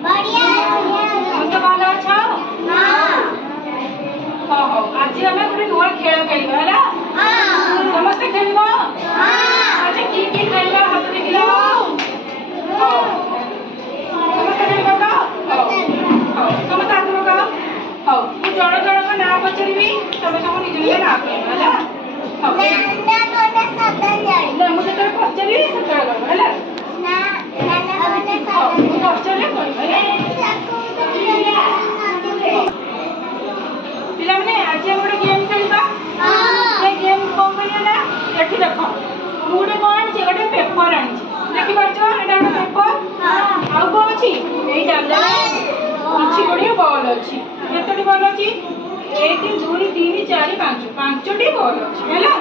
ସମସ୍ତେ ଭଲ ଅଛ? ହଉ ଆଜି ଆମେ ଗୋଟେ ନୂଆ ଖେଳ ଖେଳିବା ହେଲା। ସମସ୍ତେ ଖେଳିବ। ଆଜି କି ଖେଳିବା ହାତ ଦେଖିଲ? ସମସ୍ତେ ଖେଳିବ ତ? ହଉ ସମସ୍ତେ ହାତ ପକାଅ। ହଉ ମୁଁ ଜଣ ଜଣଙ୍କ ନାଁ ପଚାରିବି, ତମେ ସବୁ ନିଜ ନିଜ ନାଁ କହିବ ହେଲା। ମୁଁ ଯେତେବେଳେ ପଚାରିବି ସେତେବେଳେ କହିବ ହେଲା। ମୁଁ ପଚାରିଲେ କହିବ ହେଲା। ପିଲାମାନେ ଆଜି ଆମେ ଗୋଟେ ଗେମ୍ ଖେଳିବା। ସେ ଗେମ୍ କଣ କରିବା ନା, ଏଠି ଦେଖ ମୁଁ ଗୋଟେ କଣ ଆଣିଛି, ଗୋଟେ ପେପର ଆଣିଛି। ଦେଖିପାରୁଛ ଏଇଟା ଗୋଟେ ପେପର। ଆଉ କଣ ଅଛି, ଏଇ ଡାଲାରେ କିଛି ଗୁଡ଼ିଏ ବଲ୍ ଅଛି। କେତୋଟି ବଲ୍ ଅଛି? 1 2 3 4 5 ପାଞ୍ଚଟି ବଲ୍ ଅଛି ହେଲା।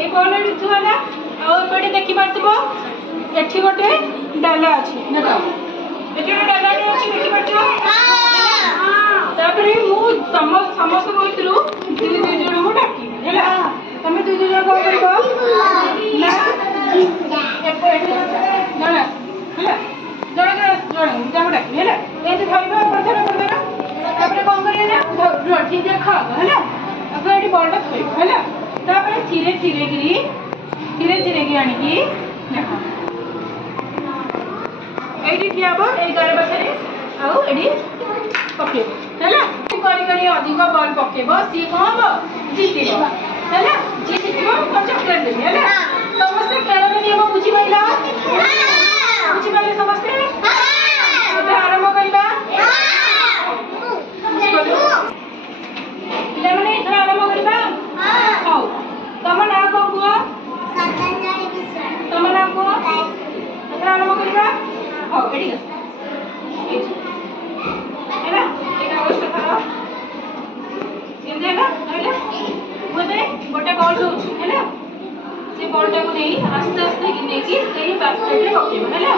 এই বল এটি থুয়া না। ଆଉ ଏପଟେ ଦେଖିପାରୁଥିବ ଏଠି ଗୋଟେ ଡାଲା ଅଛି। ଦେଖ ଏଠି ଗୋଟେ ଡାଲାଟେ ଅଛି, ଦେଖିପାରୁଥିବ। ତାପରେ ମୁଁ ସମସ୍ତଙ୍କ ଭିତରୁ ଦୁଇ ଜଣଙ୍କୁ ଡାକିବି ହେଲା। ତମେ ଦୁଇ ଜଣ କଣ କରିବ ନା, ଏଠି ଜଣେ ହେଲା, ଜଣେ ଯାହାକୁ ଡାକିବି ହେଲା। ଏମିତି ଧରିବ ଏପଟେ ଧର। ତାପରେ କଣ କରିବେ ନା, ଠିକ ଦେଖ ହେଲା। ଆଗ ଏଠି ବଲଟା ଥୋଇବ ହେଲା। ତାପରେ ଧୀରେ ଧୀରେ କି ଆଣିକି ଦେଖ ଏଇଠି ଠିଆ ହବ, ଏଇ ଗାର ପାଖରେ। ଆଉ ଏଠି ପକେଇବ ହେଲା। କରି ଅଧିକ ବଲ ପକେଇବ, ସିଏ କଣ ହବ, ଜିତିବ ହେଲା। ଯିଏ ଜିତିବ ମୁଁ ଚକୋଲେଟ ଦେବି ହେଲା। ସମସ୍ତେ ଖେଳର ନିୟମ ବୁଝିପାରିଲ? ବୁଝିପାରିଲେ ସମସ୍ତେ? ଏବେ ଆରମ୍ଭ କରିବା ପିଲାମାନେ, ଏଥର ଆରମ୍ଭ କରିବା। ହଉ ତମ ନାଁ କଣ କୁହ? ତମ ନାଁ କୁହ। ଏଥର ଆରମ୍ଭ କରିବା। ହଉ ଏଠି ହେଲା। ଏଇଟା ଅବଶ୍ୟ ଥର କେମିତି ହେଲା କହିଲେ। ମୁଁ ଏବେ ଗୋଟେ ବଲ୍ ଦଉଛି ହେଲା। ସେ ବଲ୍ଟାକୁ ନେଇ ଆସ୍ତେ ଆସ୍ତେ ନେଇକି ସେଇ ବାସ୍କେଟରେ ପକେଇବ ହେଲା।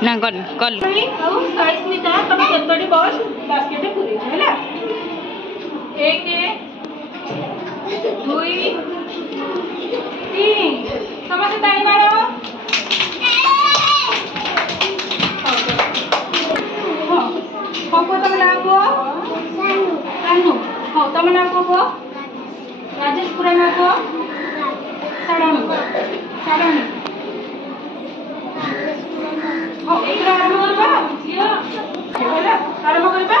ना कल साइज निता तुम केतोटी बॉल बास्केट में पूरी हैला। 1 2 3 समस्त ताली मारो। हां को तुम नाम को सानू। हां तुम नाम को राजेश खुराना को सारणी सारणी हो एथरा आरंभ करबा होला आरंभ करबा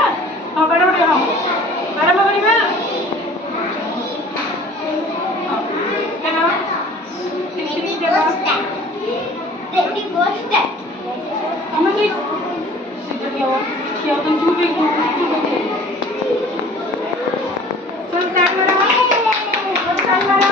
हो बड़ बड़ हो आरंभ करबा हेलो सिक्सटी देबा Baby washed it. हम तो क्या तुम चुप ही चल स्टार्ट करो स्टार्ट करो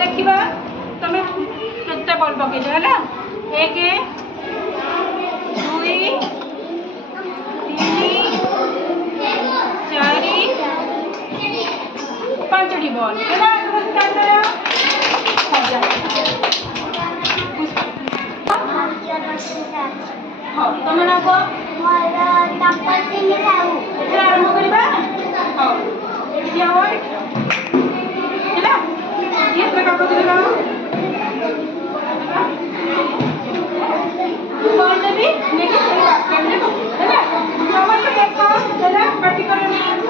देखा तुम केते बल पकईच है 1 2 3 4 5टी बल हाँ तुम ना को आरंभ करवा हाँ ये प्रकार को दिला कौन देवी नेक्स्ट कर दे है ना समझ के देखो है ना पर्टिकुलरली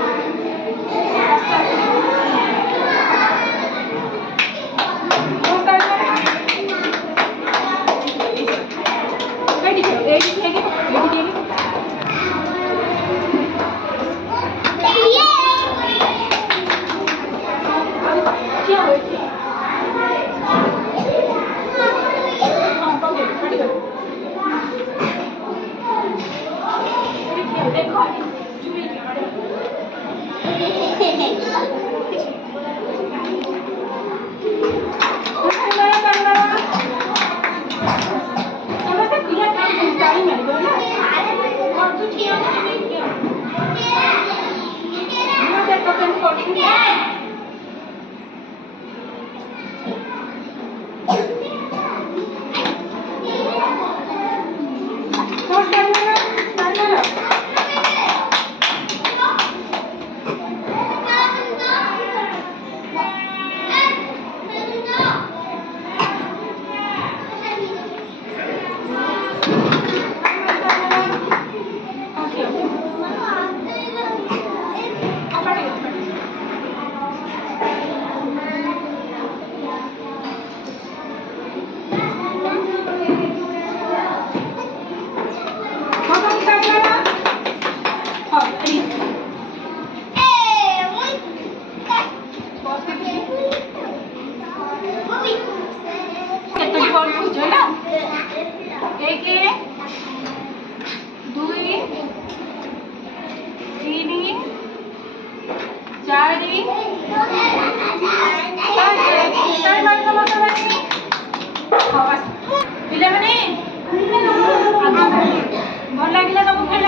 भल लगे तुमको खेल